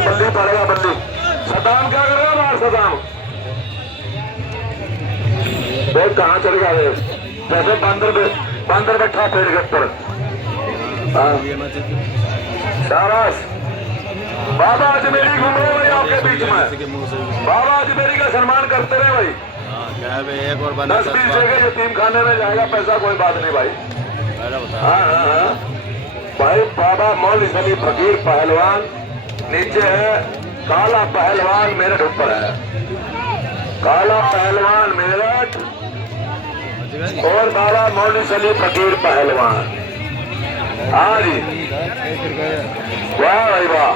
बल्ली पड़ेगा बल्ली। सदाम क्या करेगा बाहर सदाम? देख कहाँ चल गया रे, जैसे बंदर बैठा पेड़ के ऊपर। शाबाश बाबा अजमेरी घूम रहे भाई आपके बीच में। बाबा अजमेरी का सम्मान करते रहे भाई। 10-20 जगह यतीम खाने में जाएगा पैसा, कोई बात नहीं भाई। हाँ भाई बाबा मौलवी सली फकीर पहलवान नीचे है, काला पहलवान मेरठ ऊपर है। काला पहलवान मेरठ और बाबा मौलवी सली फकीर पहलवान। हाँ जी वाह भाई वाह।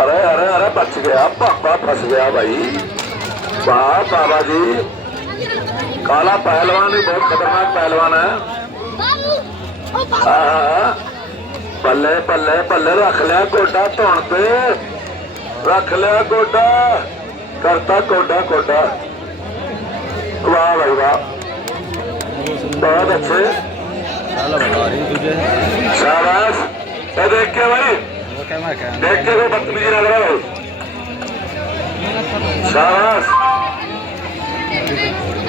अरे अरे अरे बच गया, पापा फंस गया भाई। वाह बाबा जी, काला पहलवान भी बहुत खतरनाक पहलवान है। पल्ले पल्ले पल्ले रख लिया गोडा धोन पे, रख लिया गोडा, करता गोडा गोडा। वाह भाई वाह, बहुत अच्छे, शाबाश। देख के भाई, देख के कोई बदतमीजी लग रहा है, शाबाश,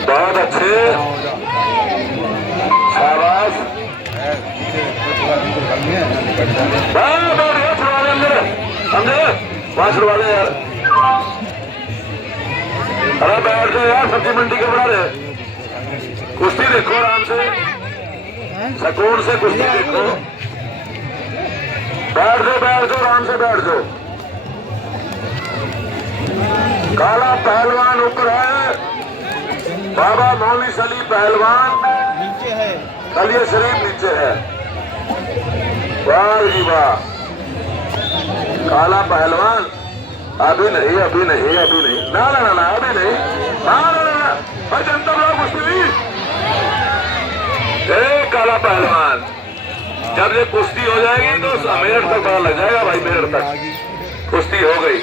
बहुत अच्छे, शाबाश। छुड़वा दे अंदर, समझे वहां छुड़वा दे यार। अरे बैठ जाओ यार, सब्जी मंडी के बड़ा रहे। कुश्ती देखो आराम से, सुकून से कुश्ती देखो। बैठ जाओ आराम से बैठ जाओ। काला पहलवान ऊपर है, बाबा मौलवी सली पहलवान नीचे है, कलिया शरीफ नीचे है। वाह जी वाह, काला पहलवान अभी नहीं अभी नहीं अभी नहीं, ना ना ना अभी नहीं, ना ना ना जनता लोग कुश्ती। काला पहलवान जब ये कुश्ती हो जाएगी तो मेरठ तक पता लग जाएगा भाई, मेरठ तक कुश्ती हो गई।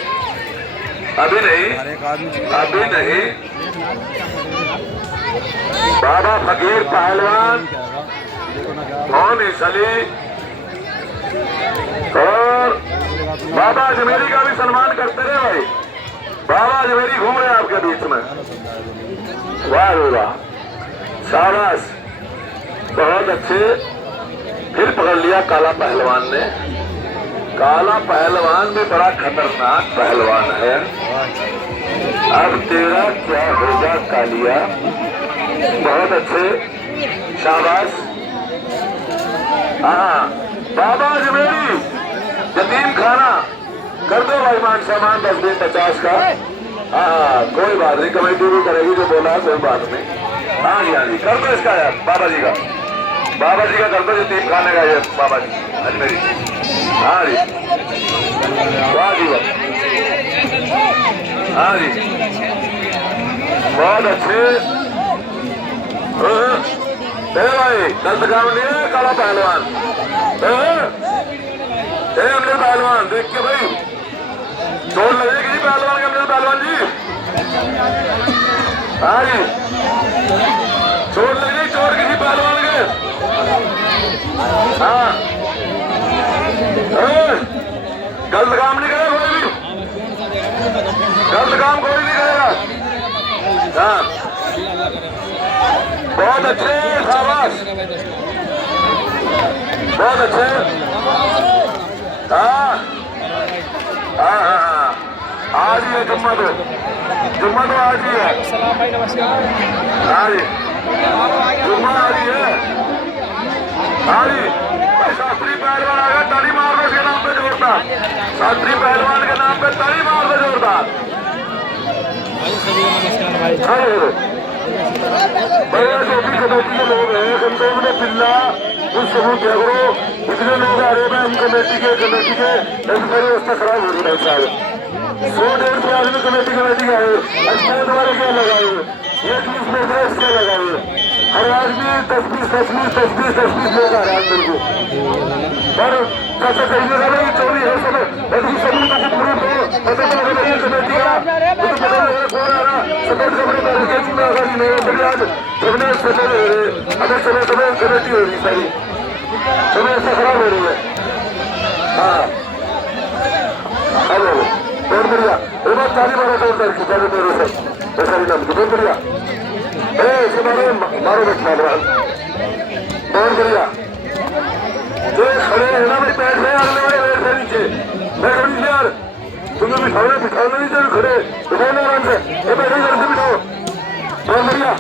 अभी नहीं अभी नहीं। बाबा फकीर पहलवान मौलवी सली और बाबा अजमेरी का भी सम्मान करते रहे भाई। बाबा अजमेरी घूम रहे हैं आपके बीच में। वाह वाह, शाबाश, बहुत अच्छे। फिर पकड़ लिया काला पहलवान ने। काला पहलवान भी बड़ा खतरनाक पहलवान है। अब तेरा क्या होगा कालिया, बहुत अच्छे, शाबाश। हाँ बाबा अजमेरी यतीम खाना कर दो भाई, मान सामान 10-20-50 का। हाँ कोई बात नहीं, कमेटी भी करेगी जो बोला, कोई बात नहीं। हाँ जी कर दो इसका यार, बाबा जी का कर दो यतीम खाने का ये बाबा जी अजमेरी। हाँ जी वाह जी वाह, हाँ जी बहुत अच्छे। भाई गलत काम नहीं है, काला पहलवान हमने पहलवान देख के भाई चोट लगेगी पहलवान के, हमने पहलवान जी। हाँ जी चोट लगेगी, चोट किसी पहलवान के। हाँ गलत काम नहीं करेगा कोई भी, गलत काम कोई नहीं करेगा। हाँ बहुत अच्छे, शाबाश, बहुत अच्छे। हाँ हाँ हाँ आज ही है जुम्मा तो आज ही है। हाँ जी जुम्मा आज ही है। हाँ जी शास्त्री पहलवान आ गया, ताली मार दो इसके नाम पे जोरदार। शास्त्री पहलवान के नाम पे ताली मार दो जोरदार। भैया जो भी कमेटी के लोग हैं, संतोष ने पिल्ला उस सबूत क्या करो, इतने लोग आ रहे हैं हम कमेटी के सारी व्यवस्था खराब हो रही है साहब। 100-150 आदमी कमेटी के आए, अच्छा तुम्हारे क्या लगाए, ये चीज में क्या लगाए, हर आदमी 10-20 लोग आ रहे हैं अंदर को। पर चाचा कहिए ना भाई चोरी है सब, ऐसी सबूतों को पूरी पता चला कमेटी का तो पता लगा कौन आ रहा सपोर्ट सबने बैरिकेड में आगा नहीं है। फिर आज सबने सफर हो रहे, अगर समय कमेटी हो रही सारी समय ऐसा खराब हो रही है। हाँ हेलो बहुत बढ़िया एक बार ताली मारो जोरदार की चलो मेरे से ऐसा ही नाम बहुत बढ़िया ऐसे मारो मत पहलवान बहुत बढ़िया जो खड़े हैं ना भाई बैठ रहे अगले वाले बैठ रहे नीचे बैठो नीचे यार तुम्हें बिठाना नहीं चाहिए खड़े बिठाओ ना आराम से ये बैठो इधर से बिठाओ बहुत बढ़िया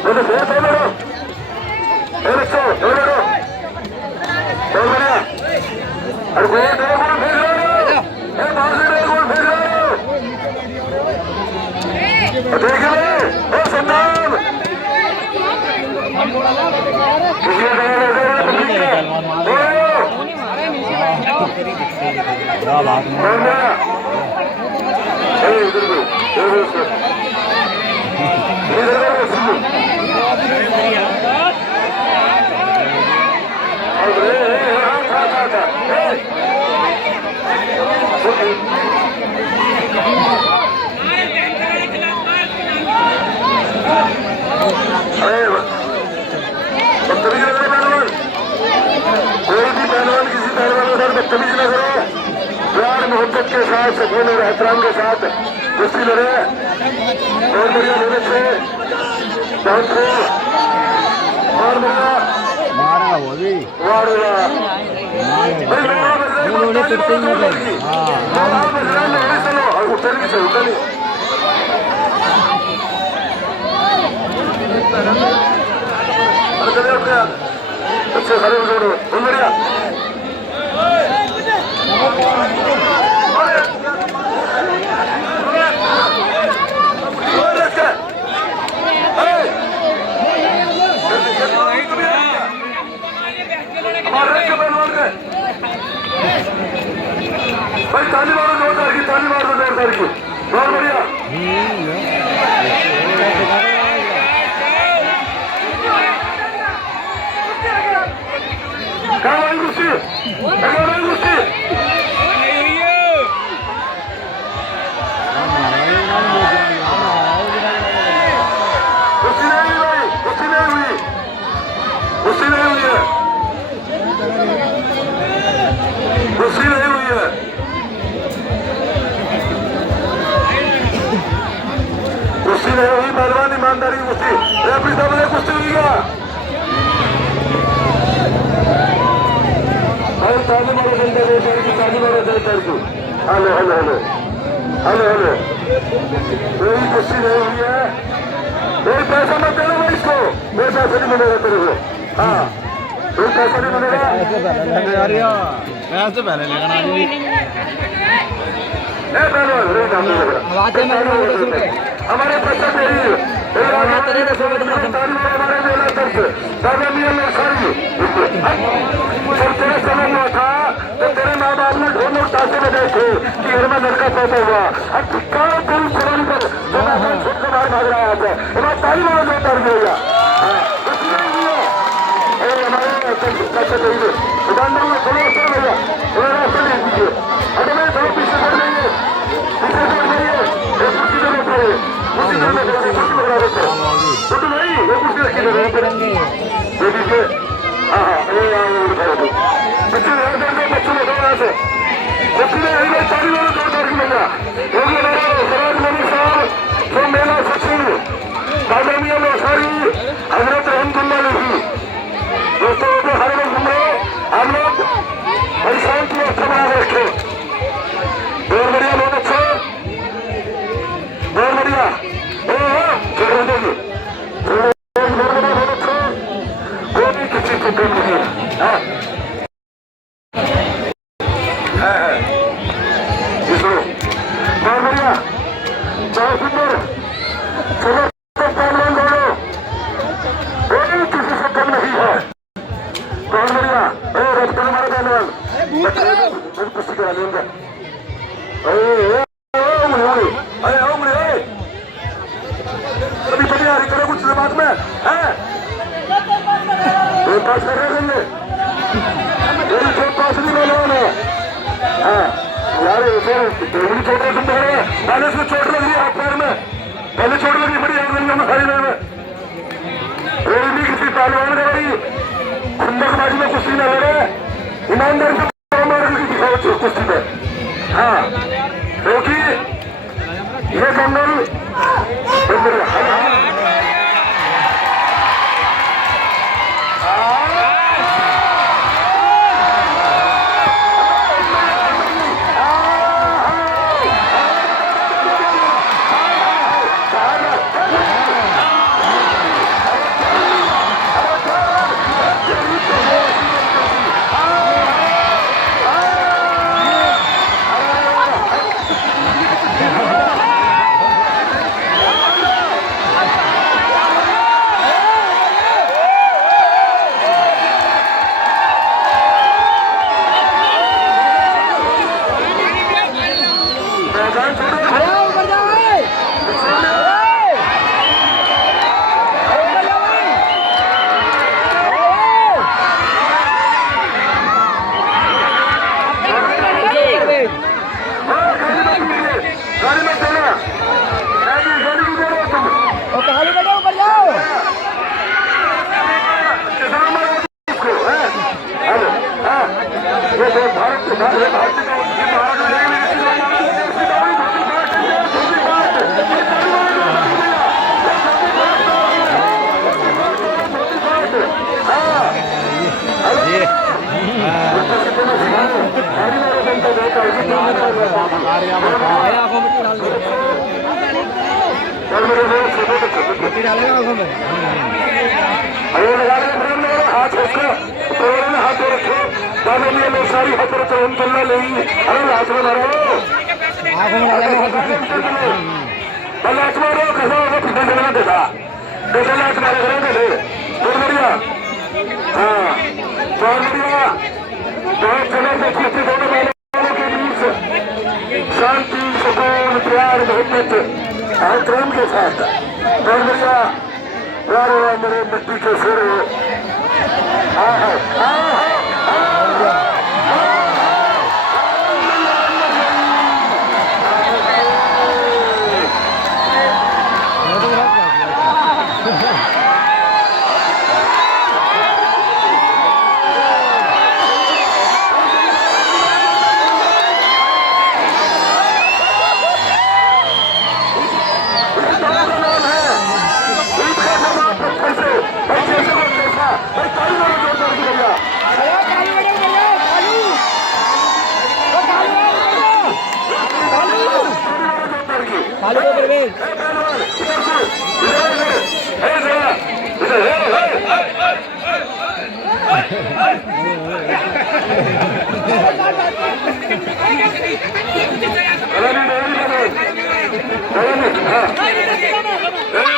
बोलो फिर तो बैठो बच्चों बैठो बहुत बढ़िया अरे गोल फेंक रहे हो बाहर से गोल फेंक रहे हो देख लो सन्नाम बदतमीजी न करो प्यार मोहब्बत के साथ सुकून और एहतराम के साथ कुश्ती लड़े और बढ़िया मेहनत से बहुत और बढ़िया मारा वो भी चलो और उतर भी चलता नहीं अच्छे खड़े हो जोड़ो बहुत बढ़िया भाई ताली मारो जोरदार की ताली मारो जोरदार की बहुत बढ़िया कहाँ भाई कुश्ती कुश्ती नहीं हुई है कुश्ती नहीं हुई पहलवान ईमानदारी की कुश्ती रेफरी साहब ने कुश्ती हुई क्या अरे ताली मारो जनता की ताली मारो जनता की hello hello hello hello hello कोई कुश्ती नहीं हुई है कोई पैसा मत देना भाई इसको कोई पैसा नहीं मिलेगा तेरे को हाँ कोई पैसा नहीं मिलेगा ऐसे पहले लेना हमारे पैसा चाहिए हमारे मेला तरफ जब तेरे समय हुआ था तो तेरे माँ बाप ने ढोल और ताशे बजाए थे कि घर में लड़का पैदा हुआ अब टिक्का तेरी कुरानी पर छुट के बाहर भाग रहा है हमारा ताली वाला जो उतर गया हमारे पैसा चाहिए दुकानदारों में थोड़ा असर भैया थोड़ा रास्ता ले दीजिए अगर मैं थोड़ा पीछे कर जाइए पीछे कर जाइए एक कुर्सी जरूर उठाइए कुर्सी जरूर उठाइए कुर्सी लगा देते तो तो नहीं वो कुर्सी रखी दे दीजिए हाँ हाँ बच्चे लगा देंगे बच्चे लगाओ यहाँ से कुर्सी में यही बात चाली वाले दो दौर की भैया वो भी हमारा सराज मोदी साहब जो मेला सचिव दादा मियाँ लोसारी हजरत रहमतुल्लाह अलैहि दोस्तों तो हर लोग घूम रहे हम लोग परेशान की अच्छा बना रखे बहुत बढ़िया बहुत अच्छा बहुत बढ़िया बहुत अच्छा वो भी किसी को कम नहीं है बहुत बढ़िया बहुत सुंदर चलो पहलवान दोनों कोई किसी से कम नहीं है बहुत बढ़िया रफ्ता हमारा पहलवान कुश्ती करा लेंगे अभी चलिए यारी करो कुछ बात में है पास कर रहे हैं मेरी चोट पास नहीं पहलवान है हाँ यार बड़ी चोट है तुम रहे हैं पहले इसको चोट लग रही है हाथ पैर में पहले चोट लगी बड़ी आग लगी हमें सारी में रेडी नहीं किसी पहलवान का बड़ी खुंदकबाजी में कुश्ती न लड़े ईमानदारी से गाड़ी वाले बनते हैं तो ऐसी काम नहीं कर रहा है आंखों में डाल दो और मेरे लोग छोटे तो छोटे डालेगा आंखों में अरे लगा ले फ्रेम लगा हाथ रखो पैरों में हाथ रखो दानों में लोग सारी हाथ रखो हम चलना नहीं अरे हाथ में मारो आंखों में डालेगा बल हाथ मारो कैसा होगा पिछले जगह देखा कैसे हाथ मारे करें कैसे बहुत बढ़िया हाँ बहुत बढ़िया बहुत चलो देखिए दोनों वालों के बीच शांति सुकून प्यार मोहब्बत और प्रेम के साथ बहुत बढ़िया प्यार हुआ मेरे मिट्टी के सिर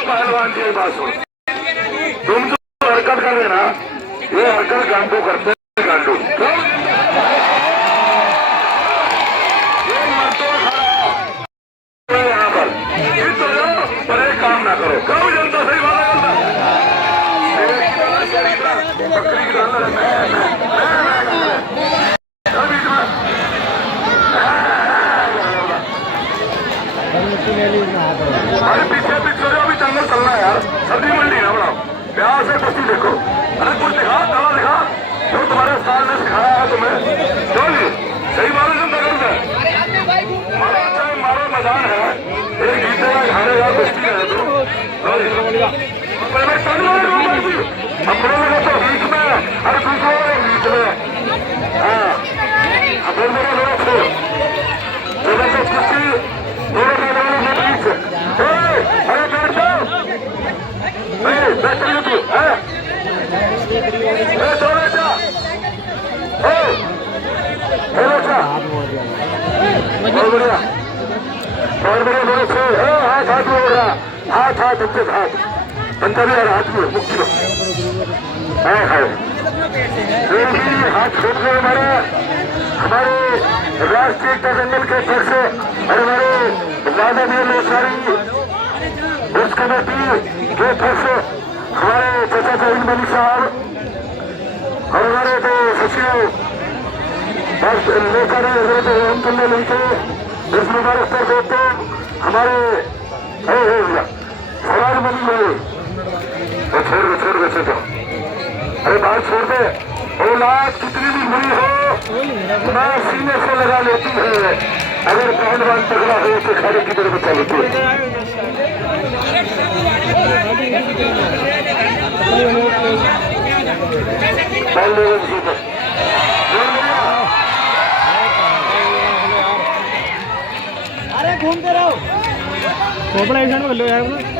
पहलवान जी बात सुन तुम जो हरकत कर रहे ना ये हरकत गांडू करते हैं गांडू यहाँ पर एक काम ना करो क्यों जनता सही बात अरे पीछे पीछे अभी जंगल चलना है यार सर्दी मंडी ना बनाओ प्यार से बस्ती देखो अरे कुछ दिखा ताला दिखा जो तुम्हारे साल ने सिखाया है तुम्हें जो नहीं सही बात है मारो चाहे मारो मैदान है एक जीतेगा हारेगा बस्ती है अपने लगा तो बीच में अरे दूसरे बीच में हाँ अपने मेरे लोग थे दोनों से कुश्ती दोनों मैदानों के बीच अरे बैठ जाओ बैठ जाओ तू और बड़े बड़े से हाथ हाथ में रहा हाथ हाथ उनके हाथ बनता भी और हाथ में मुख्य हाथ छोड़ गए हमारे राष्ट्रीय एकता जंगल के अध्यक्ष और हमारे राजा लोसारी उस कमेटी के अध्यक्ष हमारे चाचा जहीन मलिक साहब और हमारे तो सचिव लोसारी हजरत रहमतुल्लाह अलैह के इस मुबारक पर देते हमारे फरार मनी हुए छोड़ वैसे तो अरे बात छोड़ दे औलाद कितनी भी बुरी हो मैं सीने से लगा लेती है अगर पहलवान तगड़ा हो तो खाने की तरफ बचा लेती है अरे घूमते रहो खोपड़ा ऐसा कर लो यार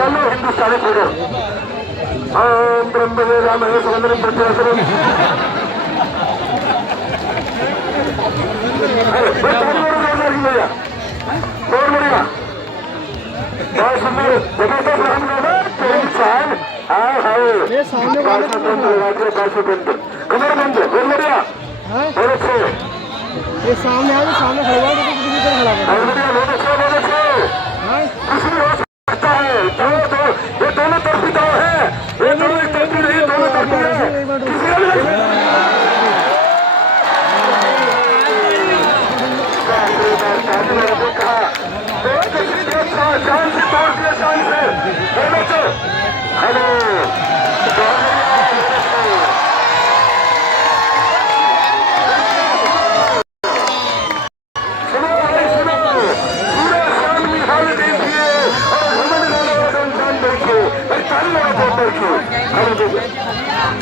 डालो हिंदुस्तानी फोटो राम है समुद्र भैया बहुत बढ़िया बहुत सुंदर जबरदस्त हम साहब आए कमर बंद बहुत बढ़िया बहुत अच्छे ये सामने आ सामने खड़ा हुआ तो किसी तरह खड़ा बहुत बढ़िया बहुत अच्छे कुछ भी हो सकता है ये दोनों तरफी दाव है ये दोनों एक तरफी नहीं दोनों तरफी है